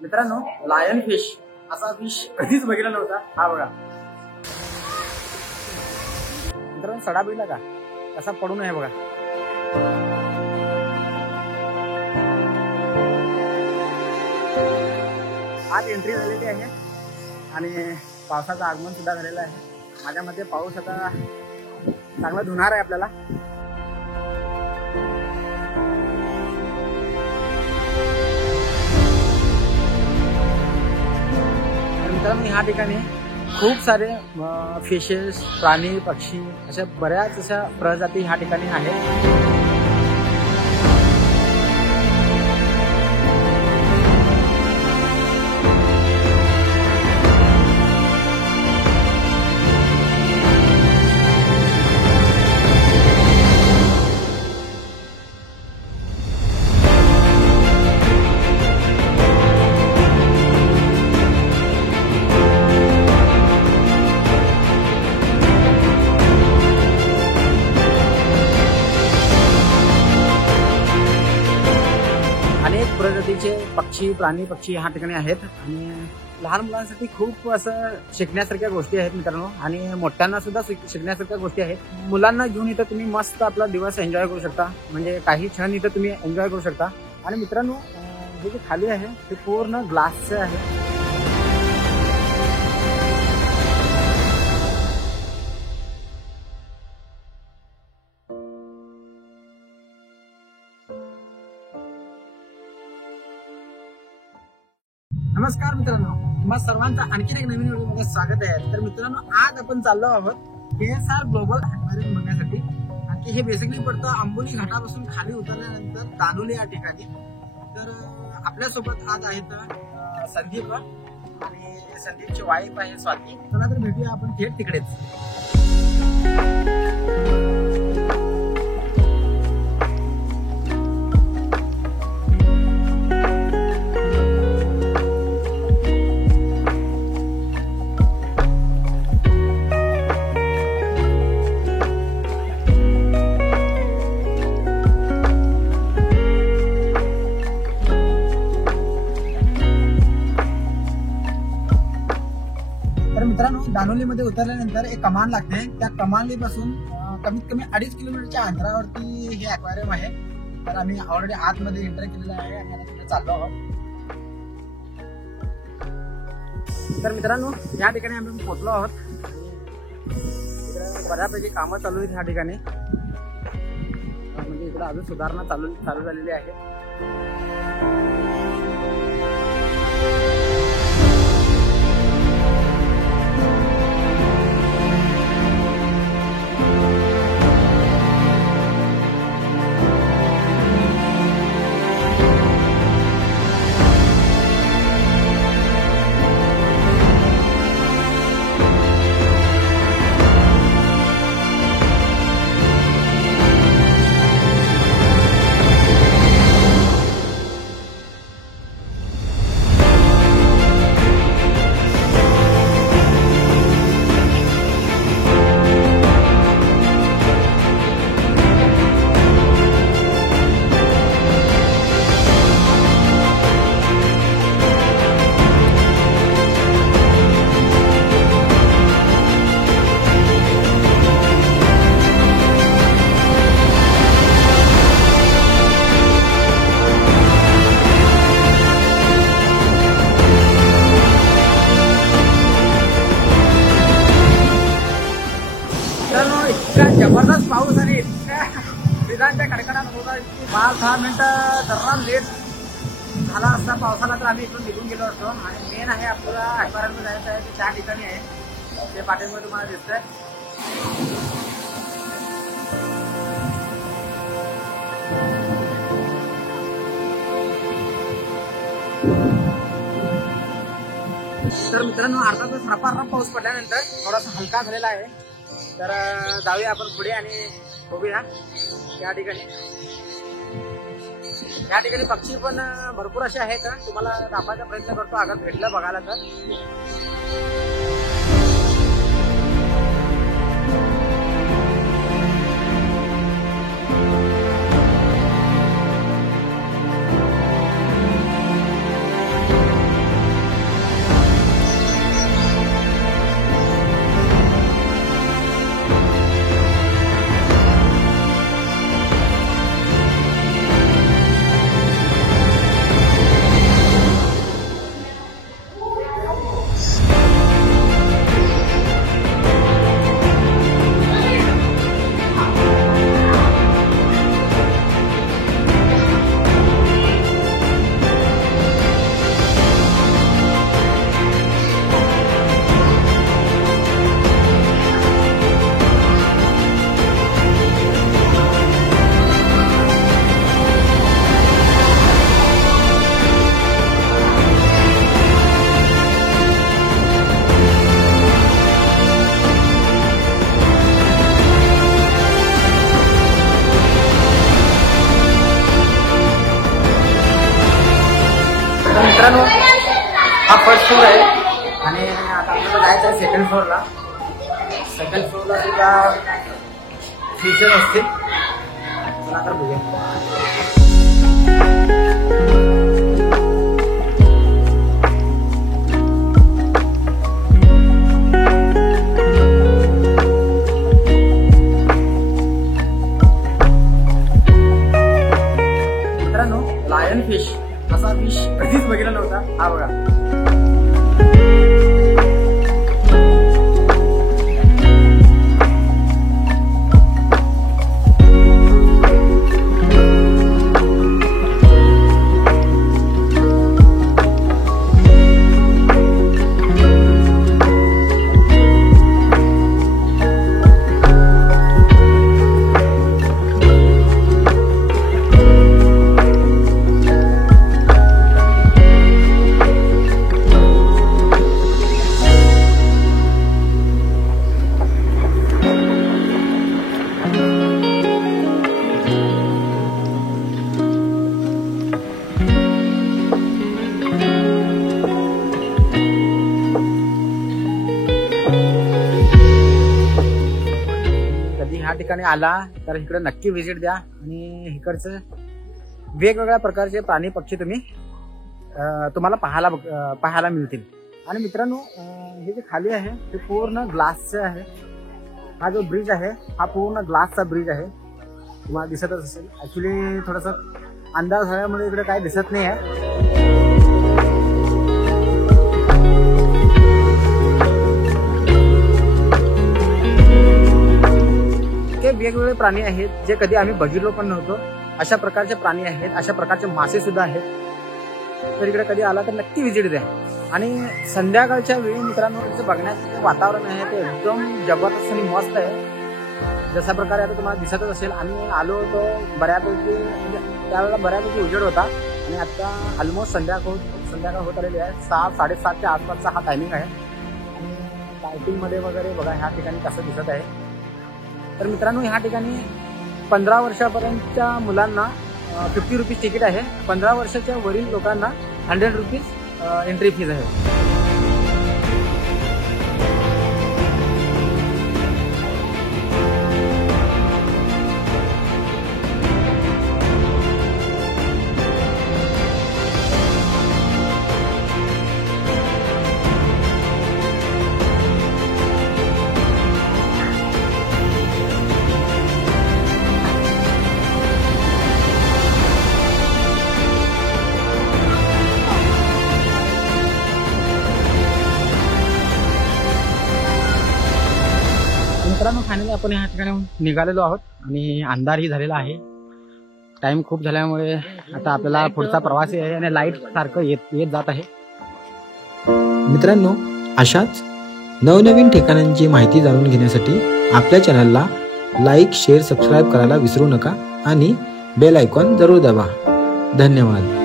मित्रांनो, lion fish असा fish कधीच बघितला नव्हता. हा बघा मित्रांनो, सडा बघितला का कसा पडून आहे बघा. आज एंट्री झालेली आहे आणि पावसाचं आगमन सुद्धा झालेलं आहे. माझ्या मते पाऊस आता चांगला धुणार आहे आपल्याला. मित्रांनो, ह्या ठिकाणी खूप सारे फिशेस, प्राणी, पक्षी अशा बऱ्याच अशा प्रजाती ह्या ठिकाणी आहेत. अनेक प्रजातीचे पक्षी, प्राणी, पक्षी ह्या ठिकाणी आहेत आणि लहान मुलांसाठी खूप असं शिकण्यासारख्या गोष्टी आहेत मित्रांनो, आणि मोठ्यांना सुद्धा शिकण्यासारख्या गोष्टी आहेत. मुलांना घेऊन इथं तुम्ही मस्त आपला दिवस एन्जॉय करू शकता, म्हणजे काही क्षण इथं तुम्ही एन्जॉय करू शकता. आणि मित्रांनो, हे जे खाली आहे ते पूर्ण ग्लासचे आहे. नमस्कार मित्रांनो, तुम्हा सर्वांचं आणखी एक नवीन व्हिडिओमध्ये स्वागत आहे. तर मित्रांनो, आज आपण चाललो आहोत KSR ग्लोबल ॲक्वेरियम बघण्यासाठी. आणि हे बेसिकली पडतं आंबोली घाटापासून खाली उतरल्यानंतर दानोली या ठिकाणी. तर आपल्यासोबत आज आहेत संदीप आणि संदीपची वाईफ आहे स्वाती. चला तर भेटूया आपण थेट तिकडेच. तर मित्रांनो, दानोलीमध्ये उतरल्यानंतर एक कमान लागते. त्या कमानीपासून कमीत कमी 2.5 किलोमीटरच्या अंतरावरती हे ॲक्वेरियम आहे. तर आम्ही ऑलरेडी आतमध्ये एंटर केलेलं आहे आणि आता तिथे चाललो आहोत. तर मित्रांनो, या ठिकाणी आम्ही पोहोचलो आहोत. बऱ्यापैकी कामं चालू आहेत ह्या ठिकाणी, म्हणजे इकडे अजून सुधारणा चालू झालेली आहे. इतका जबरदस्त पाऊस आणि इतक्या विजांच्या कडकडाट होता की 5-6 मिनिटं जरा लेट झाला असता पावसाला तर आम्ही इथून निघून गेलो असतो. आणि मेन आहे आपल्याला ॲक्वेरियममध्ये जायचं आहे ते त्या ठिकाणी आहे, ते पाठीमध्ये तुम्हाला दिसतंय. तर मित्रांनो, अर्धा तास रपारप पाऊस पडल्यानंतर थोडासा हलका झालेला आहे. तर जाऊया आपण पुढे आणि बघूया या ठिकाणी. या ठिकाणी पक्षी पण भरपूर असे आहेत. तुम्हाला दाखवायचा प्रयत्न करतो अगर भेटलं बघायला तर. हा फर्स्ट फ्लोर आहे आणि आता आपल्याला जायचं आहे सेकंड फ्लोअरला. सेकंड फ्लोअरला सुद्धा फीचर असतील. चला तर बघूया. मित्रांनो, लायन फिश असा फिश कधीच बघितला नव्हता. हा बघा. ह्या ठिकाणी आला तर इकडे नक्की व्हिजिट द्या आणि इकडचे वेगवेगळ्या प्रकारचे प्राणी पक्षी तुम्हाला पाहायला मिळतील. आणि मित्रांनो, हे जे खाली आहे ते पूर्ण ग्लासचे आहे. हा जो ब्रिज आहे हा पूर्ण ग्लासचा ब्रिज आहे. तुम्हाला दिसतच असेल. ऍक्च्युली थोडासा अंदाज झाल्यामुळे इकडे काही दिसत नाही आहे. वेगवेगळे प्राणी आहेत जे कधी आम्ही बघितलो पण नव्हतो. अशा प्रकारचे प्राणी आहेत, अशा प्रकारचे मासे सुद्धा आहेत. तर इकडे कधी आला तर नक्की व्हिजिट द्या. आणि संध्याकाळच्या वेळी मित्रांनो, इथे बघण्याचं वातावरण आहे ते एकदम जबरदस्त आणि मस्त आहे. जशा प्रकारे आता तुम्हाला दिसतच असेल, आम्ही आलो होतो बऱ्यापैकी, म्हणजे त्यावेळेला बऱ्यापैकी उजेड होता आणि आता ऑलमोस्ट संध्याकाळ होत आलेली आहे. 6-7:30च्या आसपासचा हा टायमिंग आहे. आणि लाइटिंगमध्ये वगैरे बघा ह्या ठिकाणी कसं दिसत आहे. तर मित्रांनो, ह्या ठिकाणी 15 वर्षापर्यंतच्या मुलांना 50 रुपीज तिकीट आहे. 15 वर्षाच्या वरील लोकांना 100 रुपीज एंट्री फीज आहे. मित्रांनो, फायनली आपण ह्या ठिकाणी निघालेलो आहोत आणि अंधारही झालेला आहे. टाइम खूप झाल्यामुळे आता आपल्याला पुढचा प्रवास आहे आणि लाईट सारखं येत जात आहे. मित्रांनो, अशाच नवनवीन ठिकाणांची माहिती जाणून घेण्यासाठी आपल्या चॅनलला लाईक, शेअर, सबस्क्राईब करायला विसरू नका आणि बेल आयकॉन जरूर दाबा. धन्यवाद.